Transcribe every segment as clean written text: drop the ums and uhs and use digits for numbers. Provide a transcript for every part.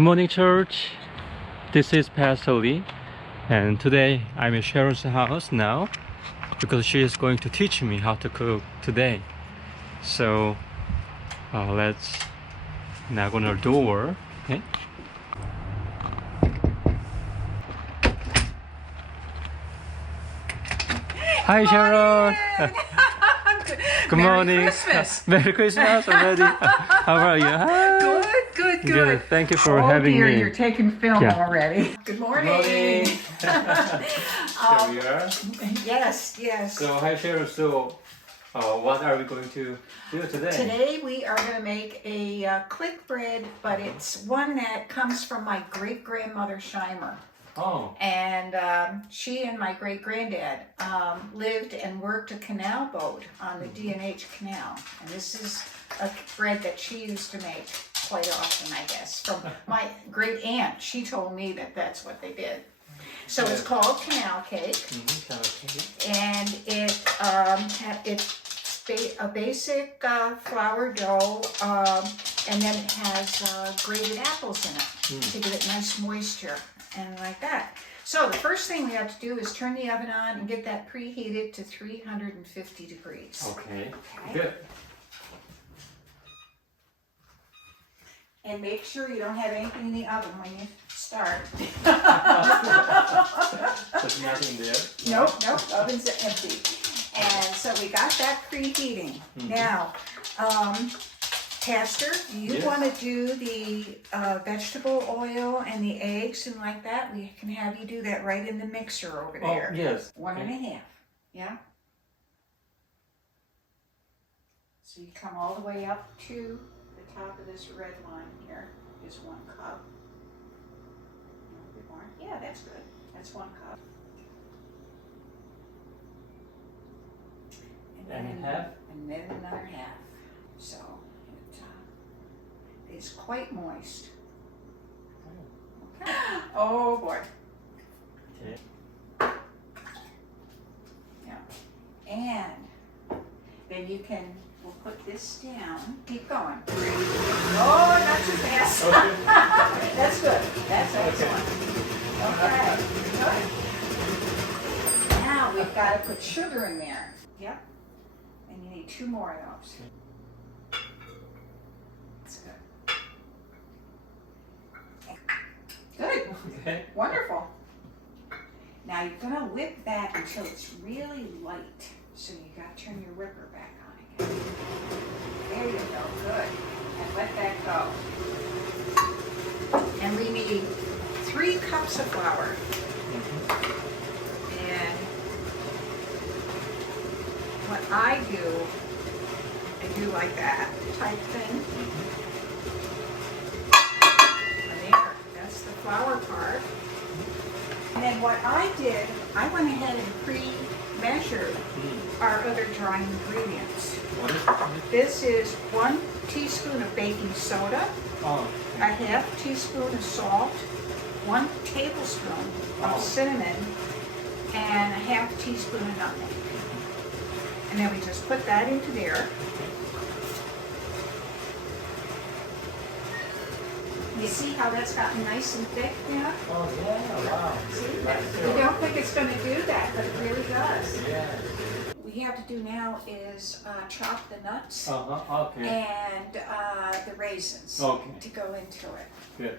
Good morning, church. This is Pastor Lee, and today I'm in Sharon's house now because she is going to teach me how to cook today. So let's knock on her door. Okay. Hi, Sharon. Good morning. Merry Christmas. Merry Christmas already. How are you? Hi. Good. Thank you for having dear, me. You're taking film Yeah. already. Good morning. Here we are. Yes. So, hi, Sharon. So, what are we going to do today? Today we are going to make a click bread, but it's one that comes from my great-grandmother Shimer. Oh. And she and my great-granddad lived and worked a canal boat on the D&H Canal. And this is a bread that she used to make quite often, I guess. From my great-aunt, she told me that that's what they did. So it's called canal cake. Canal cake. And it's a basic flour dough, and then it has grated apples in it to give it nice moisture and like that. So the first thing we have to do is turn the oven on and get that preheated to 350 degrees. Okay. Good. And make sure you don't have anything in the oven when you start. There's nothing there. Nope, oven's empty. And so we got that preheating. Now, Pastor, do you want to do the vegetable oil and the eggs and like that? We can have you do that right in the mixer over there. Oh, yes. 1.5, yeah? So you come all the way up to the top of this red line here is 1 cup. Yeah, that's good. That's 1 cup. And half? And then another half. So it is quite moist. Okay. Oh boy. Okay. Yeah. And then we'll put this down. Keep going. Oh, not too fast. Okay. That's good. That's excellent. Okay. Good. Now we've got to put sugar in there. Yep. And you need 2 more of those. That's good. Good. Okay. Wonderful. Now you're going to whip that until it's really light. So you got to turn your whipper back on again. There you go. Good. And let that go. And we need 3 cups of flour. And what I do like that type thing. And there, that's the flour part. And then what I did, I went ahead and pre-measured our other dry ingredients. What is it? This is 1 teaspoon of baking soda, Oh. a half teaspoon of salt, 1 tablespoon of cinnamon, and a half teaspoon of nutmeg. And then we just put that into there. You see how that's gotten nice and thick now? Oh, yeah. Wow. See that? You don't think it's going to do that, but it really does. Yeah. What we have to do now is chop the nuts Okay. and the raisins to go into it. Good.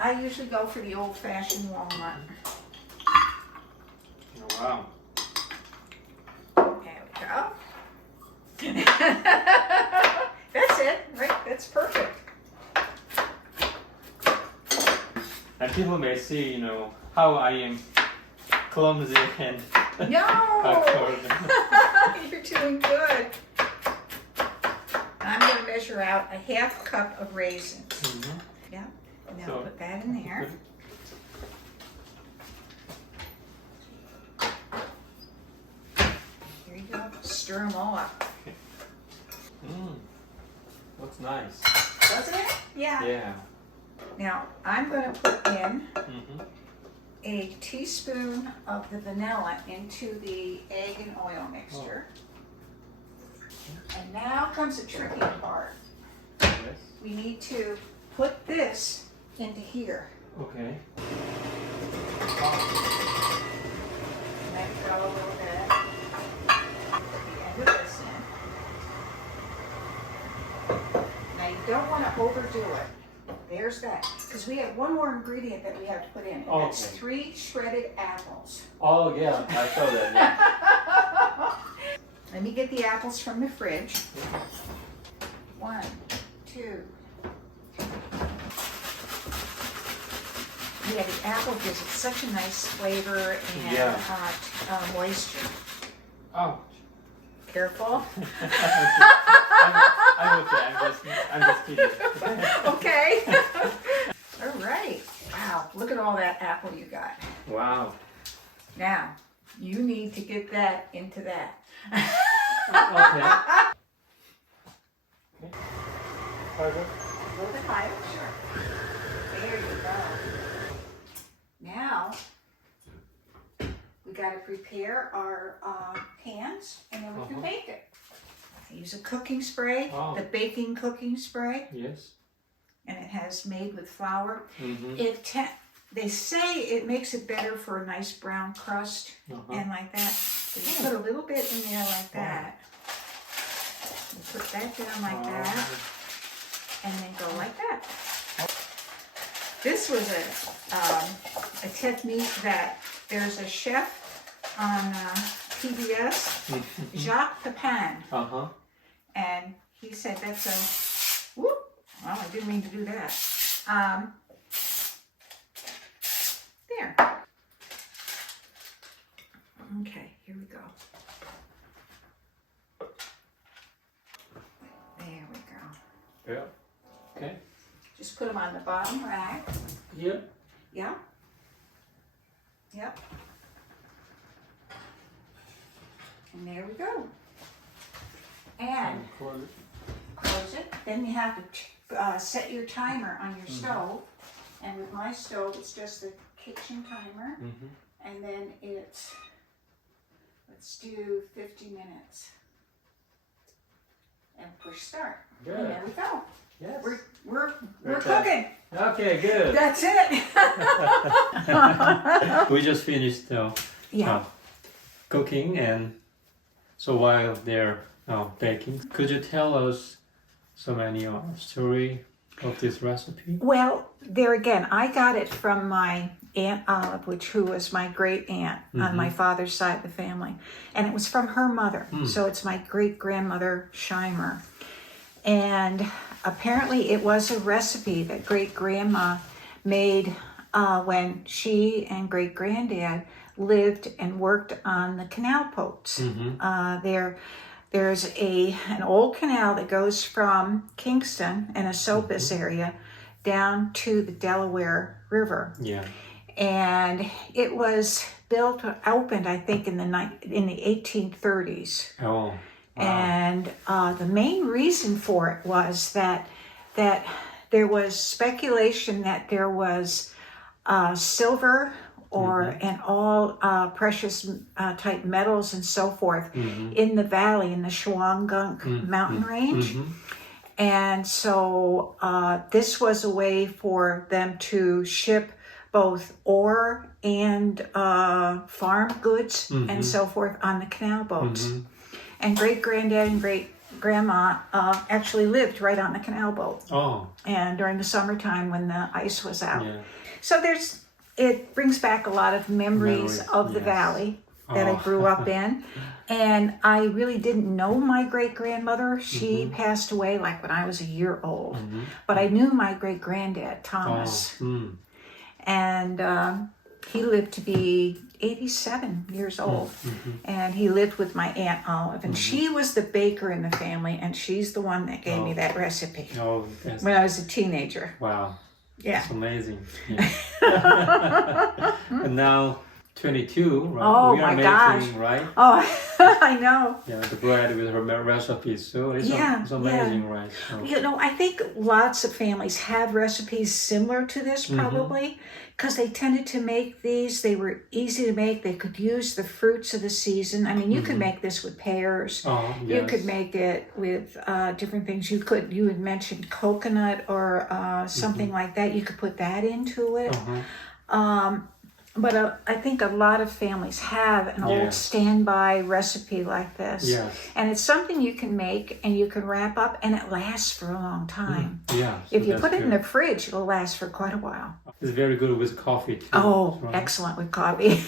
I usually go for the old-fashioned walnut. Oh, wow. There we go. That's it, right? That's perfect. And people may see, how I am clumsy and No! awkward. You're doing good. I'm going to measure out a half cup of raisins. Yeah. And now put that in there. Here you go. Stir them all up. Looks nice. Doesn't it? Yeah. Yeah. Now, I'm going to put in a teaspoon of the vanilla into the egg and oil mixture. And now comes the tricky part. Yes. We need to put this into here. Okay. Let it go a little bit. Put the end of this in. Now you don't want to overdo it. There's that. Because we have one more ingredient that we have to put in. And that's 3 shredded apples. Oh yeah, I saw that. Yeah. Let me get the apples from the fridge. 1, 2. Yeah, the apple gives it such a nice flavor and moisture. Oh. Careful. I'm okay. I'm just kidding. Okay. All right. Wow. Look at all that apple you got. Wow. Now, you need to get that into that. Okay. Harder. A little bit higher, sure. There you go. Now, we got to prepare our pans, and then we can bake it. I use a cooking spray, the baking cooking spray. Yes. And it has made with flour. Mm-hmm. They say it makes it better for a nice brown crust and like that. So you put a little bit in there like that. You put that down like that, and then go like that. This was a technique that there's a chef on PBS, Jacques Pepin, and he said that's a, whoop, well, I didn't mean to do that. There. Okay, here we go. There we go. Yeah. Okay. Just put them on the bottom rack. Yeah. Yeah. Yep. And there we go. And close it. Then you have to set your timer on your stove. And with my stove, it's just the kitchen timer. And then it's, let's do 50 minutes. And push start. Good. And there we go. Yes. We're cooking. Okay, good. That's it. We just finished cooking, and so while they're baking, could you tell us some any story of this recipe? Well, there again, I got it from my Aunt Olive, who was my great aunt on my father's side of the family, and it was from her mother. So it's my great grandmother Shimer, and apparently it was a recipe that great grandma made when she and great granddad lived and worked on the canal boats. There's an old canal that goes from Kingston and Esopus area down to the Delaware River. Yeah. And it was opened, I think, in the 1830s. Oh. Wow. And the main reason for it was that there was speculation that there was silver and all precious type metals and so forth in the valley, in the Shawangunk mountain range. And so this was a way for them to ship both ore and farm goods and so forth on the canal boats. And great granddad and great grandma actually lived right on the canal boat. Oh. And during the summertime when the ice was out. Yeah. So it brings back a lot of memories of the valley that I grew up in. And I really didn't know my great grandmother. She passed away like when I was a year old. But I knew my great granddad, Thomas. And he lived to be 87 years old. And he lived with my Aunt Olive. And she was the baker in the family. And she's the one that gave me that recipe when I was a teenager. Wow. Yeah. It's amazing. Yeah. And now 22, right? Oh, we are my gosh. making, right? Oh, I know. Yeah, the bread with her recipes. So it's, it's amazing, right? So, You know, I think lots of families have recipes similar to this probably because they tended to make these. They were easy to make. They could use the fruits of the season. I mean, you could make this with pears. oh, You yes. could make it with different things. You had mentioned coconut or something like that. You could put that into it. But I think a lot of families have an old standby recipe like this. Yes. And it's something you can make and you can wrap up and it lasts for a long time. Yeah. If you put it in the fridge, it'll last for quite a while. It's very good with coffee too. Oh, right? excellent with coffee.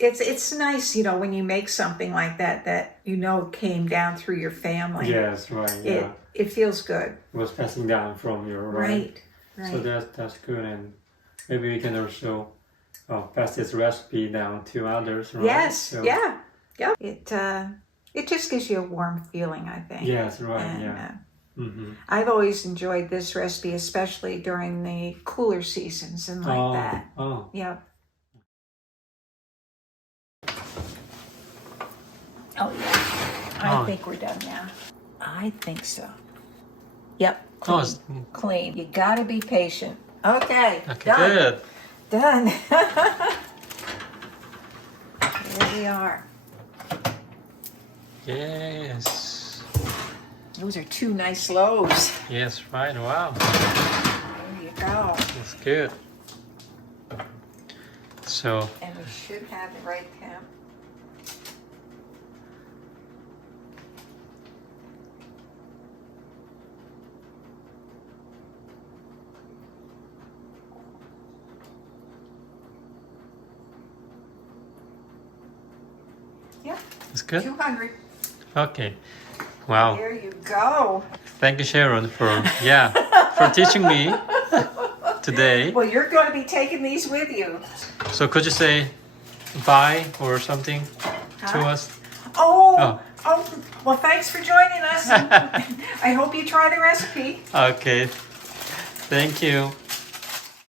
It's nice, you know, when you make something like that you know came down through your family. Yes, right. Yeah. It feels good. It was passing down from your Right. So that's good, and maybe we can also pass this recipe down to others, right? Yes. So, Yeah. It just gives you a warm feeling, I think. Yes, right. And, I've always enjoyed this recipe, especially during the cooler seasons and like that. Oh. Yep. Oh yeah. I think we're done now. I think so. Yep. Clean. Clean. You gotta be patient. Okay. Done. Good. Done. Here we are. Yes. Those are 2 nice loaves. Yes, right. Wow. There you go. That's good. So. And we should have the right temp. Yep. That's good. 200. Okay. Wow. There you go. Thank you, Sharon, for teaching me today. Well, you're going to be taking these with you. So could you say bye or something to us? Oh, well, thanks for joining us. I hope you try the recipe. Okay. Thank you.